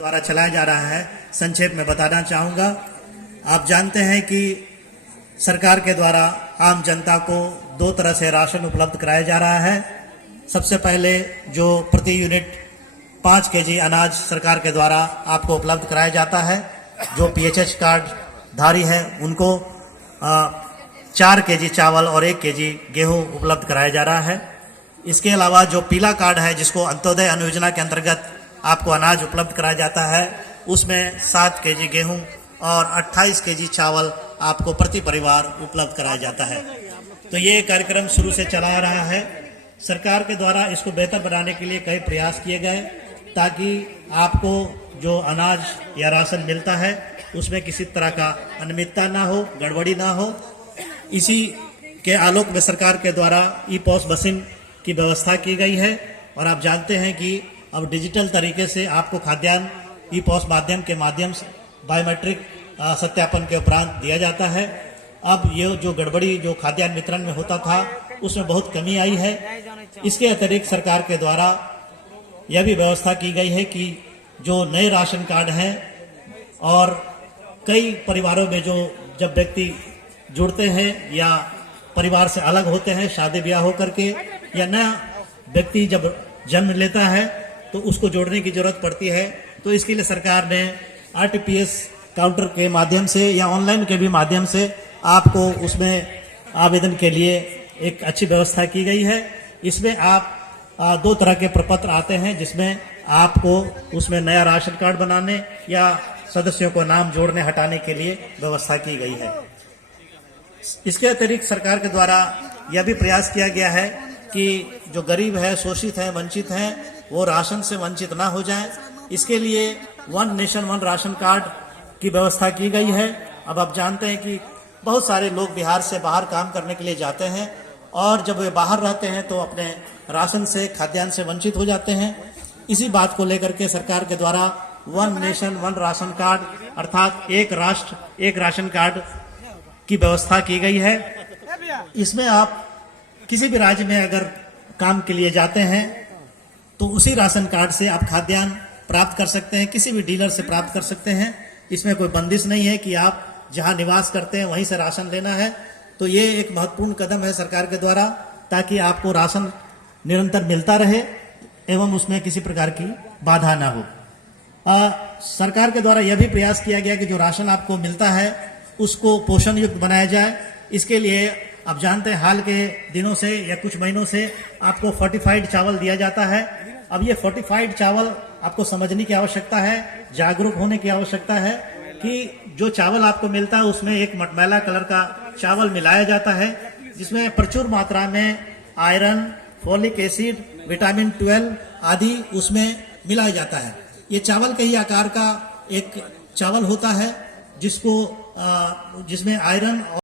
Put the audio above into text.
द्वारा चलाया जा रहा है, संक्षेप में बताना चाहूँगा। आप जानते हैं कि सरकार के द्वारा आम जनता को दो तरह से राशन उपलब्ध कराया जा रहा है। सबसे पहले जो प्रति यूनिट 5 केजी अनाज सरकार के द्वारा आपको उपलब्ध कराया जाता है। जो पीएचएच कार्ड धारी है उनको 4 केजी चावल और 1 केजी गेहूं उपलब्ध कराया जा रहा है। इसके अलावा जो पीला कार्ड है, जिसको अंत्योदय अन्न योजना के अंतर्गत आपको अनाज उपलब्ध कराया जाता है, उसमें 7 केजी गेहूं और 28 केजी चावल आपको प्रति परिवार उपलब्ध कराया जाता है। तो ये कार्यक्रम शुरू से चला आ रहा है। सरकार के द्वारा इसको बेहतर बनाने के लिए कई प्रयास किए गए, ताकि आपको जो अनाज या राशन मिलता है उसमें किसी तरह का अनियमितता ना हो, गड़बड़ी ना हो। इसी के आलोक में सरकार के द्वारा ई पॉस मशीन की व्यवस्था की गई है। और आप जानते हैं कि अब डिजिटल तरीके से आपको खाद्यान्न ई पॉस माध्यम के माध्यम से बायोमेट्रिक सत्यापन के उपरांत दिया जाता है। अब ये जो गड़बड़ी जो खाद्यान्न वितरण में होता था उसमें बहुत कमी आई है। इसके अतिरिक्त सरकार के द्वारा यह भी व्यवस्था की गई है कि जो नए राशन कार्ड हैं और कई परिवारों में जो जब व्यक्ति जुड़ते हैं या परिवार से अलग होते हैं शादी ब्याह होकर के, या नया व्यक्ति जब जन्म लेता है तो उसको जोड़ने की जरूरत पड़ती है। तो इसके लिए सरकार ने आरटीपीएस काउंटर के माध्यम से या ऑनलाइन के भी माध्यम से आपको उसमें आवेदन के लिए एक अच्छी व्यवस्था की गई है। इसमें आप 2 तरह के प्रपत्र आते हैं, जिसमें आपको उसमें नया राशन कार्ड बनाने या सदस्यों को नाम जोड़ने हटाने के लिए व्यवस्था की गई है। इसके अतिरिक्त सरकार के द्वारा यह भी प्रयास किया गया है कि जो गरीब है, शोषित है, वंचित हैं, वो राशन से वंचित ना हो जाएं। इसके लिए one nation one ration card की व्यवस्था की गई है। अब आप जानते हैं कि बहुत सारे लोग बिहार से बाहर काम करने के लिए जाते हैं और जब वे बाहर रहते हैं तो अपने राशन से, खाद्यान्न से वंचित हो जाते हैं। इसी बात को लेकर के सरकार के द्वारा one nation one ration card अर्थात एक राष्ट्र एक राशन कार्ड की व्यवस्था की गई है। इसमें आप किसी भी राज्य में अगर काम के लिए जाते हैं तो उसी राशन कार्ड से आप खाद्यान्न प्राप्त कर सकते हैं, किसी भी डीलर से प्राप्त कर सकते हैं। इसमें कोई बंदिश नहीं है कि आप जहां निवास करते हैं वहीं से राशन लेना है। तो ये एक महत्वपूर्ण कदम है सरकार के द्वारा, ताकि आपको राशन निरंतर मिलता रहे एवं उसमें किसी प्रकार की बाधा ना हो। सरकार के द्वारा यह भी प्रयास किया गया कि जो राशन आपको मिलता है उसको पोषण युक्त बनाया जाए। इसके लिए आप जानते हैं हाल के दिनों से या कुछ महीनों से आपको फोर्टिफाइड चावल दिया जाता है। अब ये फोर्टिफाइड चावल आपको समझने की आवश्यकता है, जागरूक होने की आवश्यकता है कि जो चावल आपको मिलता है उसमें एक मटमैला कलर का चावल मिलाया जाता है, जिसमें प्रचुर मात्रा में आयरन, फोलिक एसिड, विटामिन 12 आदि उसमें मिलाया जाता है। ये चावल के ही आकार का एक चावल होता है जिसमें आयरन